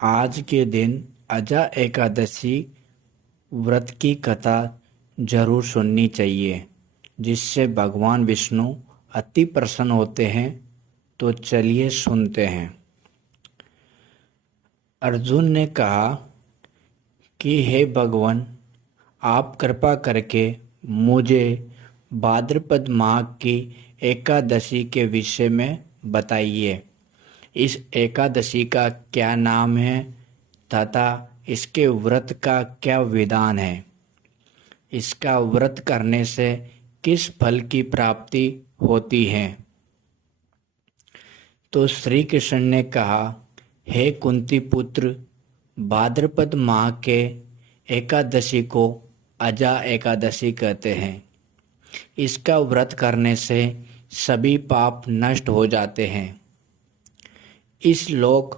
आज के दिन अजा एकादशी व्रत की कथा जरूर सुननी चाहिए, जिससे भगवान विष्णु अति प्रसन्न होते हैं। तो चलिए सुनते हैं। अर्जुन ने कहा कि हे भगवान, आप कृपा करके मुझे भाद्रपद माह की एकादशी के विषय में बताइए। इस एकादशी का क्या नाम है तथा इसके व्रत का क्या विधान है। इसका व्रत करने से किस फल की प्राप्ति होती है। तो श्री कृष्ण ने कहा, हे कुंती पुत्र, भाद्रपद माह के एकादशी को अजा एकादशी कहते हैं। इसका व्रत करने से सभी पाप नष्ट हो जाते हैं। इस लोक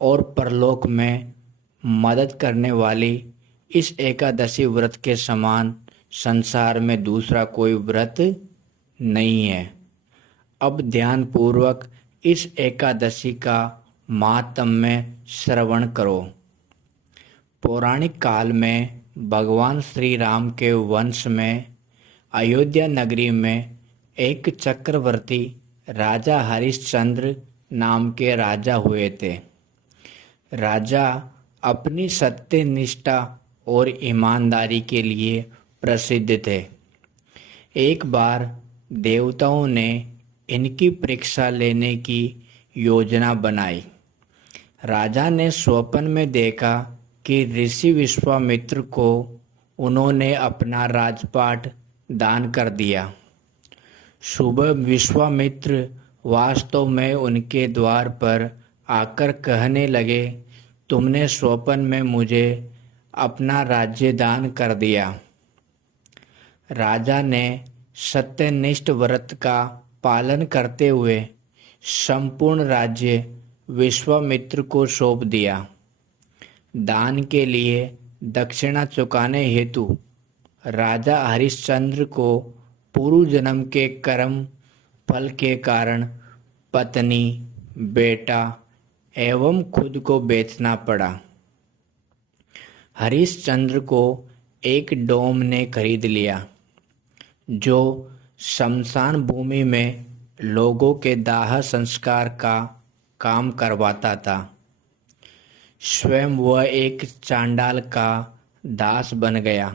और परलोक में मदद करने वाली इस एकादशी व्रत के समान संसार में दूसरा कोई व्रत नहीं है। अब ध्यान पूर्वक इस एकादशी का महात्म्य श्रवण करो। पौराणिक काल में भगवान श्री राम के वंश में अयोध्या नगरी में एक चक्रवर्ती राजा हरिश्चंद्र नाम के राजा हुए थे। राजा अपनी सत्य निष्ठा और ईमानदारी के लिए प्रसिद्ध थे। एक बार देवताओं ने इनकी परीक्षा लेने की योजना बनाई। राजा ने स्वप्न में देखा कि ऋषि विश्वामित्र को उन्होंने अपना राजपाट दान कर दिया। सुबह विश्वामित्र वास्तव में उनके द्वार पर आकर कहने लगे, तुमने स्वप्न में मुझे अपना राज्य दान कर दिया। राजा ने सत्यनिष्ठ व्रत का पालन करते हुए संपूर्ण राज्य विश्वामित्र को सौंप दिया। दान के लिए दक्षिणा चुकाने हेतु राजा हरिश्चंद्र को पूर्व जन्म के कर्म फल के कारण पत्नी, बेटा एवं खुद को बेचना पड़ा। हरिश्चंद्र को एक डोम ने खरीद लिया, जो शमशान भूमि में लोगों के दाह संस्कार का काम करवाता था। स्वयं वह एक चांडाल का दास बन गया।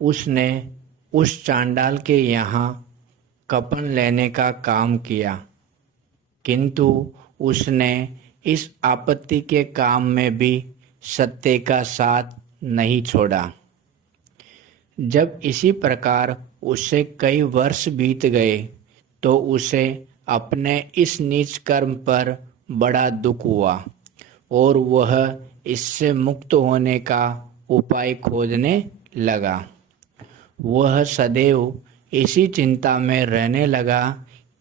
उसने उस चांडाल के यहाँ कपन लेने का काम किया, किंतु उसने इस आपत्ति के काम में भी सत्य का साथ नहीं छोड़ा। जब इसी प्रकार उससे कई वर्ष बीत गए तो उसे अपने इस नीच कर्म पर बड़ा दुख हुआ और वह इससे मुक्त होने का उपाय खोजने लगा। वह सदैव इसी चिंता में रहने लगा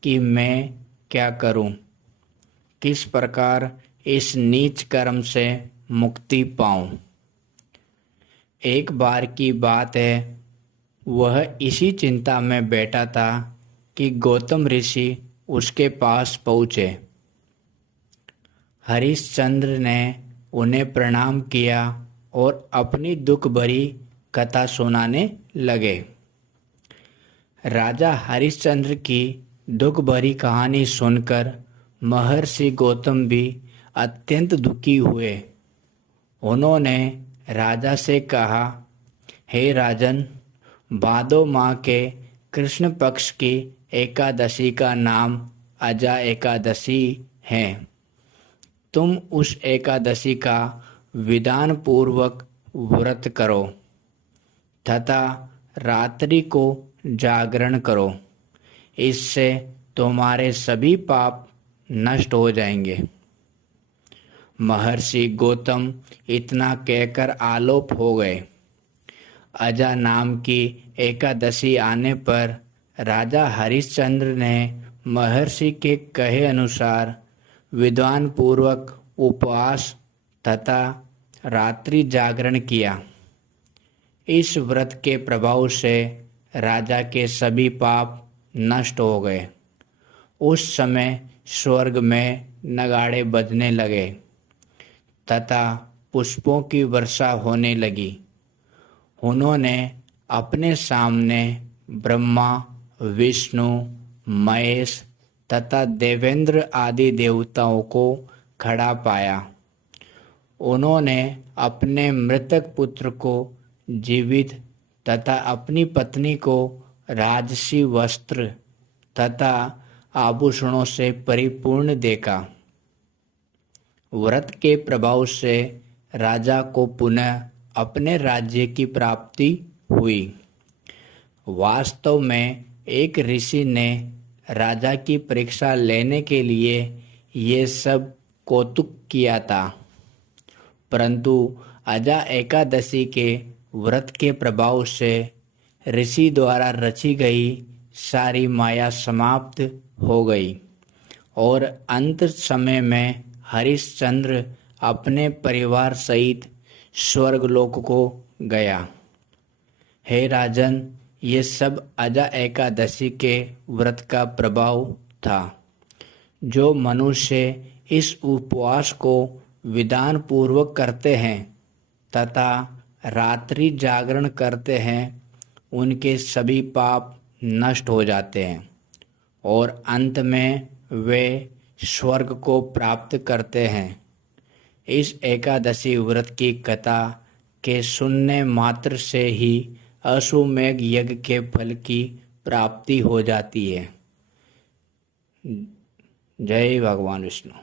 कि मैं क्या करूं, किस प्रकार इस नीच कर्म से मुक्ति पाऊं। एक बार की बात है, वह इसी चिंता में बैठा था कि गौतम ऋषि उसके पास पहुँचे। हरिश्चंद्र ने उन्हें प्रणाम किया और अपनी दुख भरी कथा सुनाने लगे। राजा हरिश्चंद्र की दुख भरी कहानी सुनकर महर्षि गौतम भी अत्यंत दुखी हुए। उन्होंने राजा से कहा, हे राजन, भादो माह के कृष्ण पक्ष की एकादशी का नाम अजा एकादशी है। तुम उस एकादशी का विधान पूर्वक व्रत करो तथा रात्रि को जागरण करो। इससे तुम्हारे सभी पाप नष्ट हो जाएंगे। महर्षि गौतम इतना कहकर आलोप हो गए। अजा नाम की एकादशी आने पर राजा हरिश्चंद्र ने महर्षि के कहे अनुसार विद्वान पूर्वक उपवास तथा रात्रि जागरण किया। इस व्रत के प्रभाव से राजा के सभी पाप नष्ट हो गए। उस समय स्वर्ग में नगाड़े बजने लगे। तथा पुष्पों की वर्षा होने लगी। उन्होंने अपने सामने ब्रह्मा, विष्णु, महेश तथा देवेंद्र आदि देवताओं को खड़ा पाया। उन्होंने अपने मृतक पुत्र को जीवित तथा अपनी पत्नी को राजसी वस्त्र तथा आभूषणों से परिपूर्ण देखा। व्रत के प्रभाव से राजा को पुनः अपने राज्य की प्राप्ति हुई। वास्तव में एक ऋषि ने राजा की परीक्षा लेने के लिए ये सब कौतुक किया था, परंतु अजा एकादशी के व्रत के प्रभाव से ऋषि द्वारा रची गई सारी माया समाप्त हो गई और अंत समय में हरिश्चंद्र अपने परिवार सहित स्वर्गलोक को गया। हे राजन, ये सब अजा एकादशी के व्रत का प्रभाव था। जो मनुष्य इस उपवास को विधान पूर्वक करते हैं तथा रात्रि जागरण करते हैं, उनके सभी पाप नष्ट हो जाते हैं और अंत में वे स्वर्ग को प्राप्त करते हैं। इस एकादशी व्रत की कथा के सुनने मात्र से ही अश्वमेध यज्ञ के फल की प्राप्ति हो जाती है। जय भगवान विष्णु।